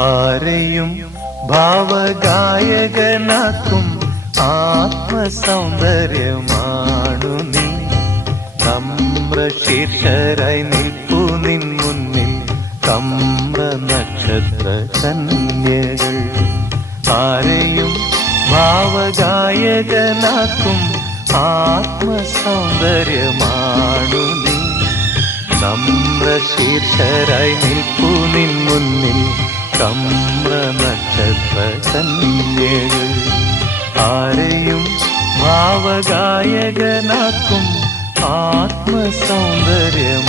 ആരെയും ഭാവഗായകനാക്കും. ആത്മസൗന്ദര്യമാണു നീ. നമ്രശീർഷരായി നിൽപ്പു നിൻ മുന്നിൽ. തമ്ര നക്ഷത്ര കന്യകൾ. ആരെയും ഭാവഗായകനാക്കും. ആത്മസൗന്ദര്യമാണു നീ. നമ്രശീർഷരായി നിൽപ്പു നിൻ മുന്നിൽ. കമ്ര നക്ഷത്ര കന്യകൾ ആരെയും ഭാവഗായകനാക്കും ആത്മസൗന്ദര്യം.